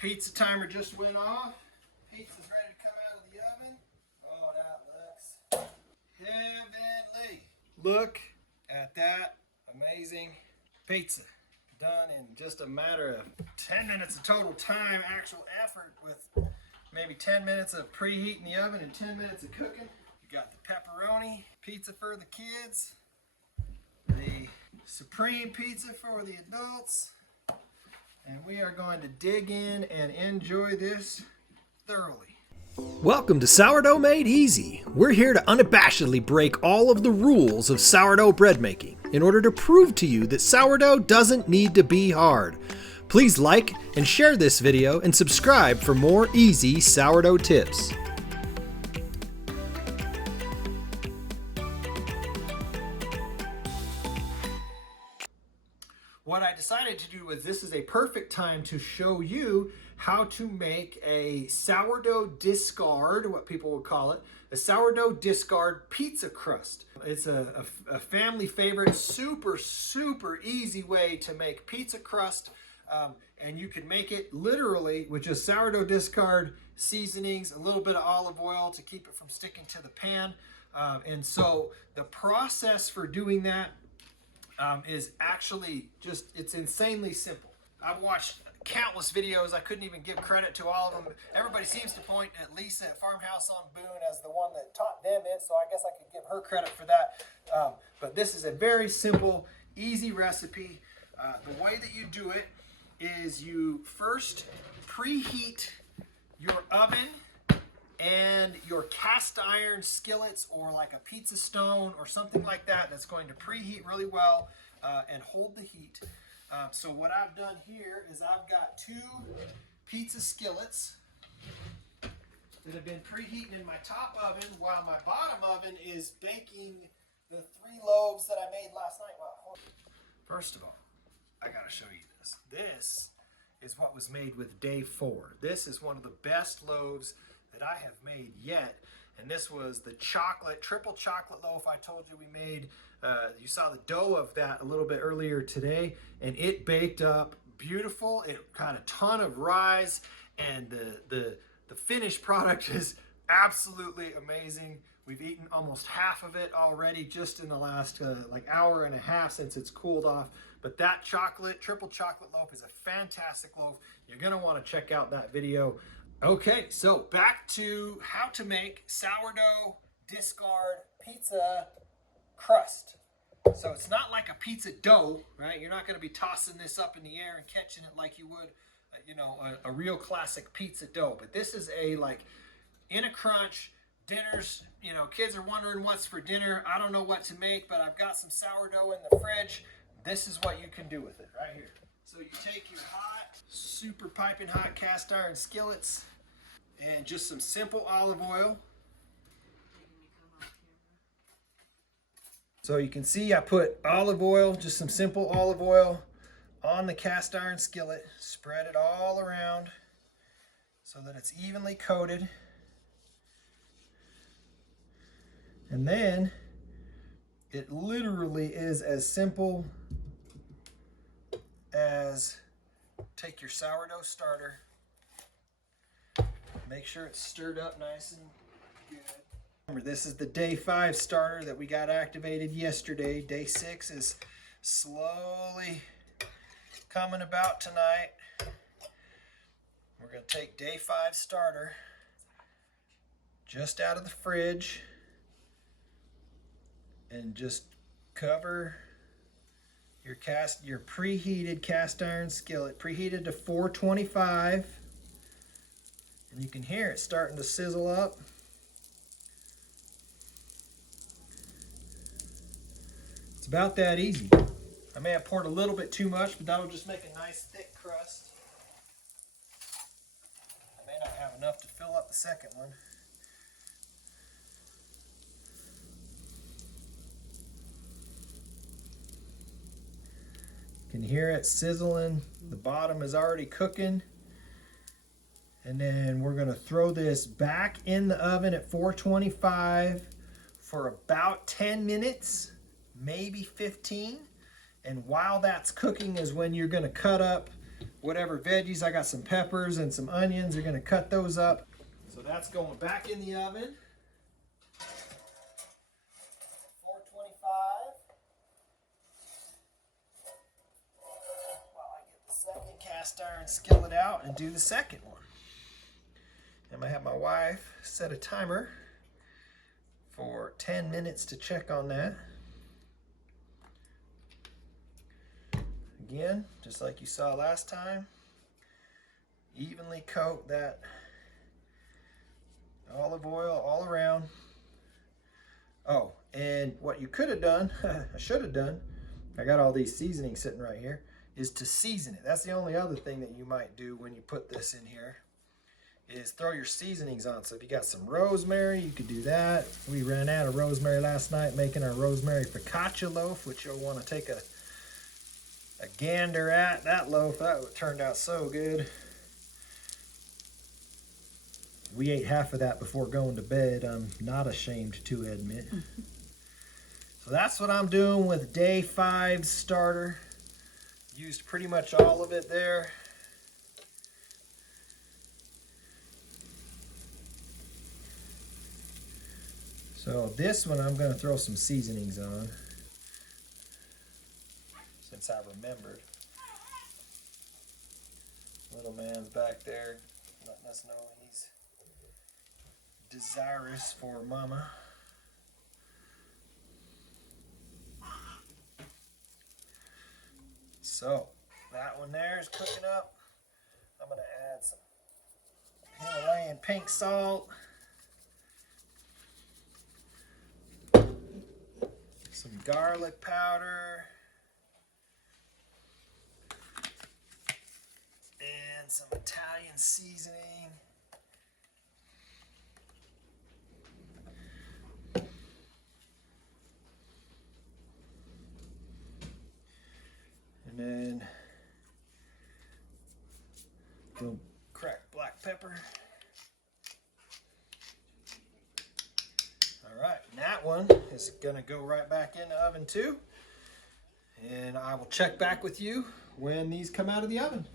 pizza timer just went off. Pizza's ready to come out of the oven. Oh, that looks heavenly. Look at that amazing pizza. Done in just a matter of 10 minutes of total time, actual effort, with maybe 10 minutes of preheating the oven and 10 minutes of cooking. You got the pepperoni pizza for the kids, the supreme pizza for the adults, and we are going to dig in and enjoy this thoroughly. Welcome to Sourdough Made Easy. We're here to unabashedly break all of the rules of sourdough bread making in order to prove to you that sourdough doesn't need to be hard. Please like and share this video and subscribe for more easy sourdough tips. What I decided to do was, this is a perfect time to show you how to make a sourdough discard, what people would call it, a sourdough discard pizza crust. It's a family favorite, super easy way to make pizza crust, and you can make it literally with just sourdough discard, seasonings, a little bit of olive oil to keep it from sticking to the pan. And so the process for doing that is actually just, it's insanely simple. I've watched countless videos. I couldn't even give credit to all of them. Everybody seems to point at Lisa at Farmhouse on Boone as the one that taught them it, so I guess I could give her credit for that. But this is a very simple, easy recipe. The way that you do it is you first preheat your oven and your cast iron skillets, or like a pizza stone or something like that, that's going to preheat really well and hold the heat. So what I've done here is I've got 2 pizza skillets that have been preheating in my top oven while my bottom oven is baking the 3 loaves that I made last night. Well, first of all, I gotta show you this. This is what was made with day 4. This is one of the best loaves that I have made yet, and this was the triple chocolate loaf I told you we made. You saw the dough of that a little bit earlier today, and it baked up beautiful. It got a ton of rise, and the finished product is absolutely amazing. We've eaten almost half of it already just in the last like hour and a half since it's cooled off. But that triple chocolate loaf is a fantastic loaf. You're gonna want to check out that video. Okay, so back to how to make sourdough discard pizza crust. So it's not like a pizza dough, right? You're not going to be tossing this up in the air and catching it like you would, a real classic pizza dough. But this is a, like, in a crunch, dinners, kids are wondering what's for dinner. I don't know what to make, but I've got some sourdough in the fridge. This is what you can do with it right here. So you take your hot, super piping hot cast iron skillets and just some simple olive oil. So you can see I put olive oil, just some simple olive oil on the cast iron skillet. Spread it all around so that it's evenly coated. And then it literally is as simple as take your sourdough starter, make sure it's stirred up nice and good. Remember, this is the day 5 starter that we got activated yesterday. Day 6 is slowly coming about tonight. We're going to take day 5 starter just out of the fridge and just cover your preheated cast iron skillet, preheated to 425, and you can hear it starting to sizzle up. It's about that easy. I may have poured a little bit too much, but that'll just make a nice thick crust. I may not have enough to fill up the second one. You can hear it sizzling. The bottom is already cooking. And then we're going to throw this back in the oven at 425 for about 10 minutes, maybe 15. And while that's cooking is when you're going to cut up whatever veggies. I got some peppers and some onions. They're gonna cut those up. So that's going back in the oven. 425. While I get the second cast iron skillet out and do the second one. I'm gonna have my wife set a timer for 10 minutes to check on that. Again, just like you saw last time, evenly coat that olive oil all around. Oh, and what you could have done, I should have done, I got all these seasonings sitting right here, is to season it. That's the only other thing that you might do when you put this in here, is throw your seasonings on. So if you got some rosemary, you could do that. We ran out of rosemary last night making our rosemary focaccia loaf, which you'll want to take a gander at. That loaf, that turned out so good. We ate half of that before going to bed. I'm not ashamed to admit. So that's what I'm doing with day 5's starter. Used pretty much all of it there. So this one I'm going to throw some seasonings on, since I remembered. Little man's back there letting us know he's desirous for mama. So that one there is cooking up. I'm going to add some Himalayan pink salt, some garlic powder, and some Italian seasoning. And then little cracked black pepper. All right, and that one is gonna go right back in the oven too. And I will check back with you when these come out of the oven.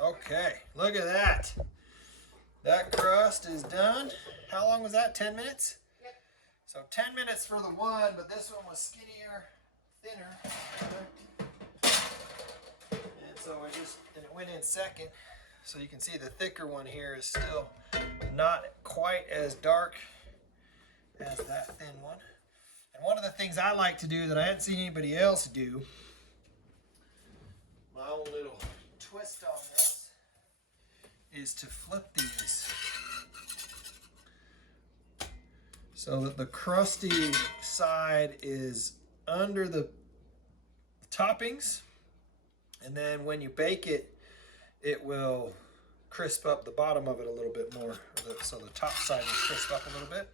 Okay, look at that. That crust is done. How long was that? 10 minutes? Yep. So 10 minutes for the one, but this one was skinnier, thinner. And so it went in second. So you can see the thicker one here is still not quite as dark as that thin one. And one of the things I like to do that I hadn't seen anybody else do, my own little twist on this, is to flip these so that the crusty side is under the toppings, and then when you bake it, it will crisp up the bottom of it a little bit more, so the top side will crisp up a little bit.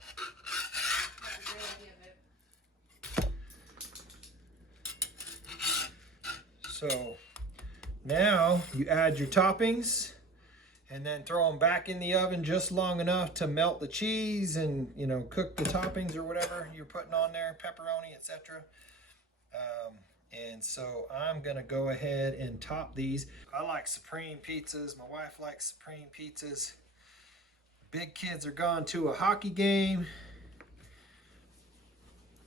So now you add your toppings and then throw them back in the oven just long enough to melt the cheese and, you know, cook the toppings or whatever you're putting on there, pepperoni, etc. And so I'm gonna go ahead and top these. I like supreme pizzas. My wife likes supreme pizzas. Big kids are gone to a hockey game,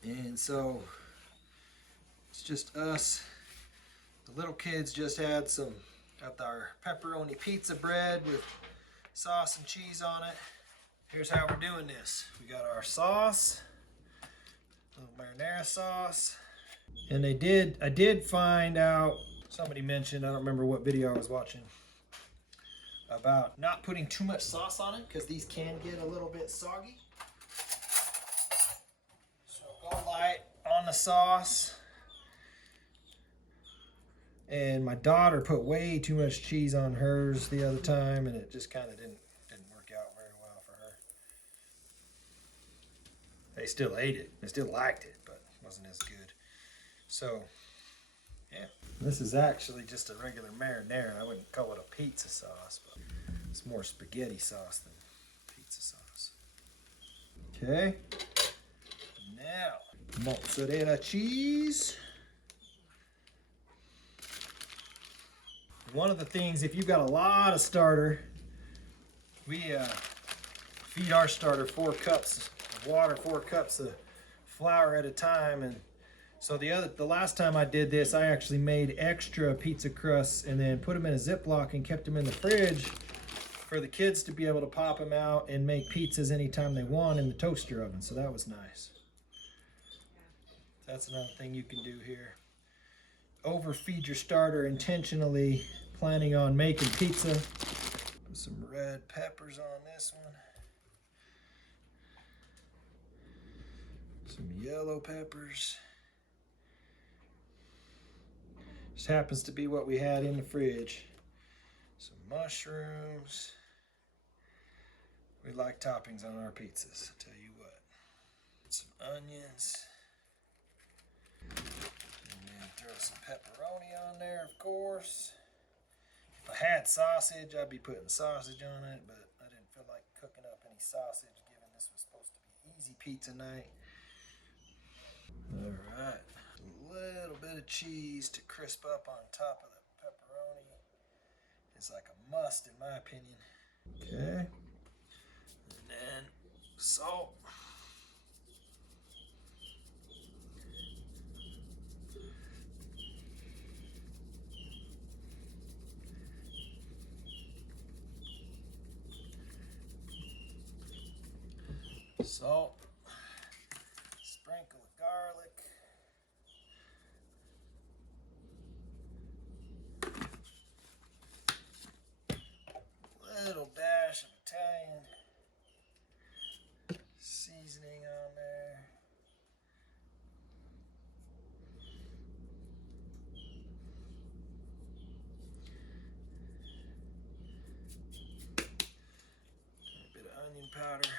and so it's just us. The little kids just had some of our pepperoni pizza bread with sauce and cheese on it. Here's how we're doing this. We got our sauce, a little marinara sauce. And I did find out, somebody mentioned, I don't remember what video I was watching, about not putting too much sauce on it because these can get a little bit soggy. So go light on the sauce. And my daughter put way too much cheese on hers the other time, and it just kind of didn't work out very well for her. They still ate it. They still liked it, but it wasn't as good. So, yeah. This is actually just a regular marinara. I wouldn't call it a pizza sauce, but it's more spaghetti sauce than pizza sauce. Okay. Now, mozzarella cheese. One of the things, if you've got a lot of starter, we feed our starter 4 cups of water, 4 cups of flour at a time. And so the last time I did this, I actually made extra pizza crusts and then put them in a Ziploc and kept them in the fridge for the kids to be able to pop them out and make pizzas anytime they want in the toaster oven. So that was nice. That's another thing you can do here. Overfeed your starter intentionally, planning on making pizza. Put some red peppers on this one. Some yellow peppers. Just happens to be what we had in the fridge. Some mushrooms. We like toppings on our pizzas, I'll tell you what. Some onions. Throw some pepperoni on there, of course. If I had sausage, I'd be putting sausage on it, but I didn't feel like cooking up any sausage, given this was supposed to be easy pizza night. All right, a little bit of cheese to crisp up on top of the pepperoni. It's like a must, in my opinion. Okay, and then salt. Salt, sprinkle of garlic, little dash of Italian seasoning on there. A bit of onion powder.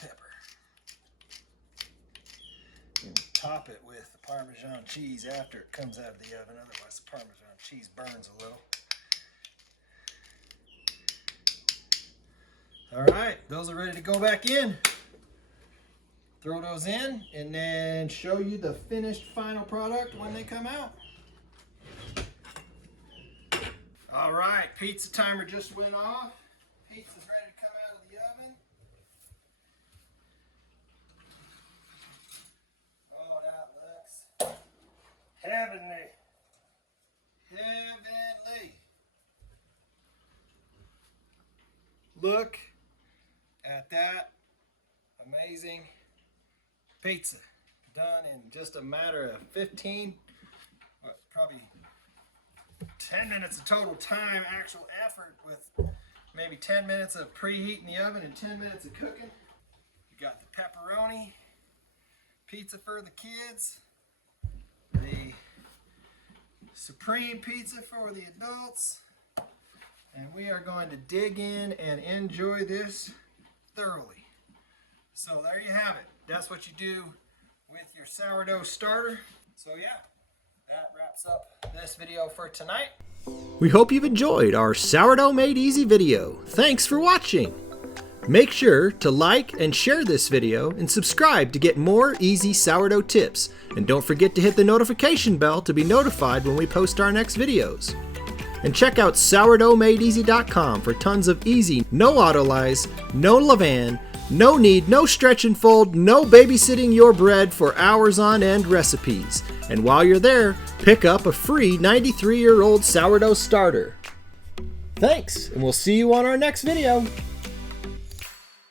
Pepper. And top it with the Parmesan cheese after it comes out of the oven, otherwise the Parmesan cheese burns a little. Alright, those are ready to go back in. Throw those in and then show you the finished final product when they come out. Alright, pizza timer just went off. Pizza's ready to come out of the oven. Heavenly. Heavenly. Look at that amazing pizza. Done in just a matter of 15, probably 10 minutes of total time, actual effort, with maybe 10 minutes of preheating the oven and 10 minutes of cooking. You got the pepperoni pizza for the kids. The supreme pizza for the adults, and we are going to dig in and enjoy this thoroughly. So there you have it. That's what you do with your sourdough starter. So yeah, that wraps up this video for tonight. We hope you've enjoyed our Sourdough Made Easy video. Thanks for watching. Make sure to like and share this video and subscribe to get more easy sourdough tips. And don't forget to hit the notification bell to be notified when we post our next videos. And check out sourdoughmadeeasy.com for tons of easy, no autolyze, no levain, no knead, no stretch and fold, no babysitting your bread for hours on end recipes. And while you're there, pick up a free 93-year-old sourdough starter. Thanks, and we'll see you on our next video.